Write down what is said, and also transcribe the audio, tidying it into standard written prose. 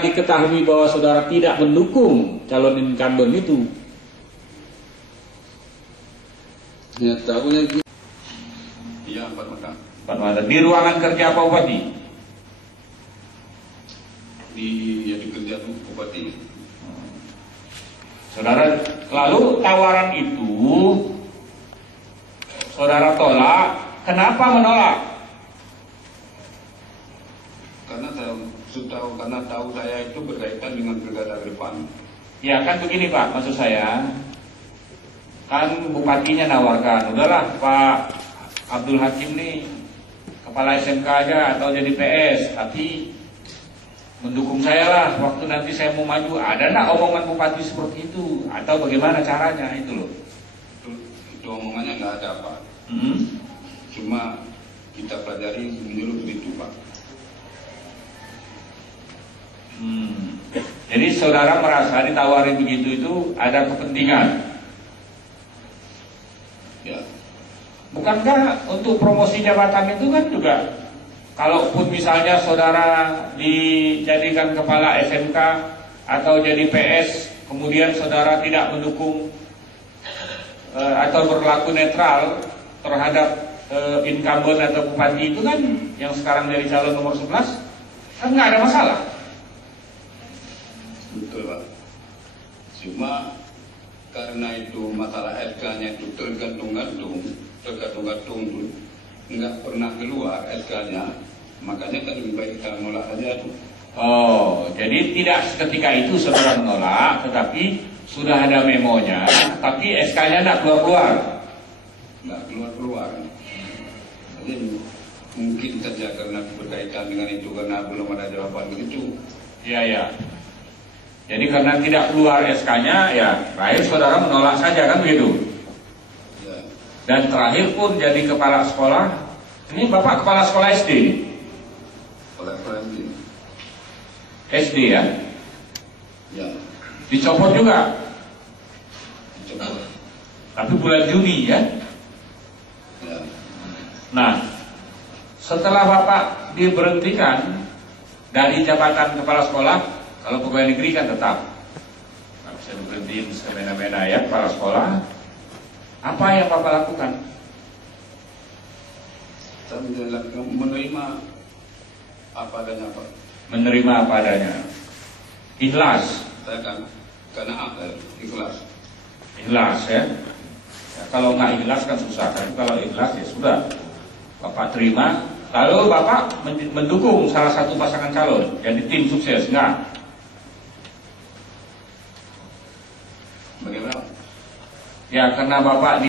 diketahui bahwa saudara tidak mendukung calon incumbent itu. Ya, tahunya gitu. Iya, Pak Mata. Pak Mata, di ruangan kerja Pak Bupati? Di kerja Bupati. Saudara, lalu tawaran itu saudara tolak, kenapa menolak? Karena tahu saya itu berkaitan dengan pilkada ke depan. Ya kan begini Pak, maksud saya, kan bupatinya nawarkan, udahlah Pak Abdul Hakim nih kepala SMK aja atau jadi PS, tapi mendukung saya lah waktu nanti saya mau maju. Ada nggak omongan bupati seperti itu? Atau bagaimana caranya itu loh? Itu omongannya nggak ada Pak. Cuma kita pelajari menyeluruh begitu Pak. Jadi saudara merasa ditawari begitu itu ada kepentingan? Ya. Bukankah untuk promosi jabatan itu kan juga, kalaupun misalnya saudara dijadikan kepala SMK atau jadi PS, kemudian saudara tidak mendukung atau berlaku netral terhadap incumbent atau bupati itu kan yang sekarang dari calon nomor 11, kan nggak ada masalah. Betul Pak. Cuma karena itu masalah SK-nya itu tergantung-gantung, nggak pernah keluar SK-nya, makanya kan lebih baik kita menolak aja tuh. Oh, jadi tidak seketika itu saudara menolak, tetapi sudah ada memonya, tapi SK-nya nggak keluar-keluar. Nggak keluar-keluar. Jadi mungkin saja karena berkaitan dengan itu, karena belum ada jawaban begitu. Iya, ya. Jadi karena tidak keluar SK-nya, ya baik saudara menolak saja kan begitu. Ya. Dan terakhir pun jadi kepala sekolah. Ini Bapak kepala sekolah SD? Oleh ini. SD ya? Ya. Dicopot juga? Dicopot. Tapi bulan Juni ya? Ya. Nah, setelah Bapak diberhentikan dari jabatan kepala sekolah, kalau pegawai negeri kan tetap nggak bisa diberhentiin semena-mena ya kepala sekolah. Apa yang Bapak lakukan? Saya menerima apa adanya Pak. Menerima apa adanya. Ikhlas. Saya kan karena ikhlas. Ikhlas ya. Ya, kalau nggak ikhlas kan susah. Tapi kalau ikhlas ya sudah, Bapak terima. Lalu Bapak mendukung salah satu pasangan calon jadi tim sukses, enggak? Bagaimana? Ya karena Bapak